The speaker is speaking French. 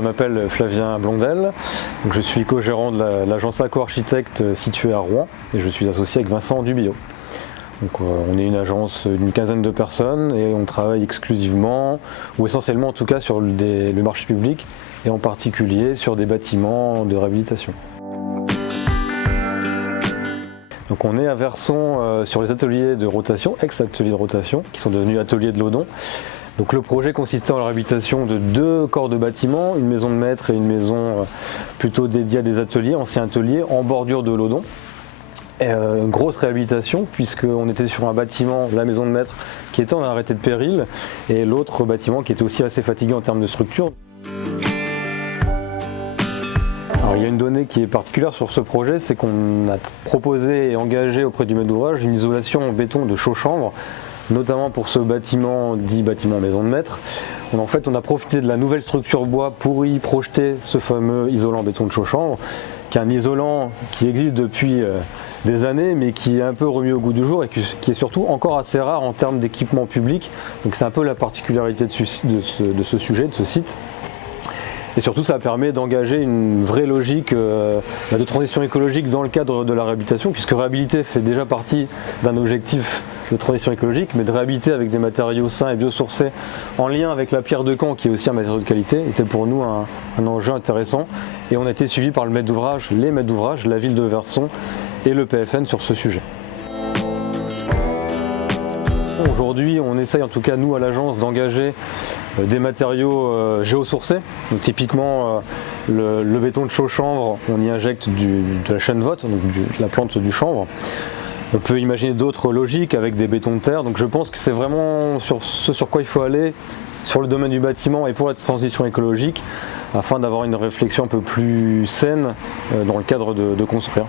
Je m'appelle Flavien Blondel, donc je suis co-gérant de l'agence Acco Architecte située à Rouen et je suis associé avec Vincent Dubillot. Donc, on est une agence d'une quinzaine de personnes et on travaille exclusivement, ou essentiellement en tout cas, sur le marché public et en particulier sur des bâtiments de réhabilitation. Donc on est à Verson sur les ateliers de rotation, ex-ateliers de rotation, qui sont devenus ateliers de Laudon. Donc le projet consistait en la réhabilitation de 2 corps de bâtiments, une maison de maître et une maison plutôt dédiée à des ateliers, anciens ateliers, en bordure de Laudon. Grosse réhabilitation puisqu'on était sur un bâtiment, la maison de maître, qui était en arrêté de péril et l'autre bâtiment qui était aussi assez fatigué en termes de structure. Alors, il y a une donnée qui est particulière sur ce projet, c'est qu'on a proposé et engagé auprès du maître d'ouvrage une isolation en béton de chaux-chanvre, notamment pour ce bâtiment dit bâtiment maison de maître. En fait, on a profité de la nouvelle structure bois pour y projeter ce fameux isolant béton de chaux-chanvre, qui est un isolant qui existe depuis des années, mais qui est un peu remis au goût du jour et qui est surtout encore assez rare en termes d'équipement public. Donc c'est un peu la particularité de ce sujet, de ce site. Et surtout, ça permet d'engager une vraie logique de transition écologique dans le cadre de la réhabilitation, puisque réhabiliter fait déjà partie d'un objectif de transition écologique, mais de réhabiliter avec des matériaux sains et biosourcés en lien avec la pierre de Caen, qui est aussi un matériau de qualité, était pour nous un enjeu intéressant. Et on a été suivi par le maître d'ouvrage, les maîtres d'ouvrage, la ville de Verson et le PFN sur ce sujet. Aujourd'hui, on essaye en tout cas nous à l'agence d'engager des matériaux géosourcés. Donc, typiquement le béton de chaux-chanvre, on y injecte de la chènevotte, donc de la plante du chanvre. On peut imaginer d'autres logiques avec des bétons de terre. Donc je pense que c'est vraiment ce sur quoi il faut aller sur le domaine du bâtiment et pour la transition écologique afin d'avoir une réflexion un peu plus saine dans le cadre de construire.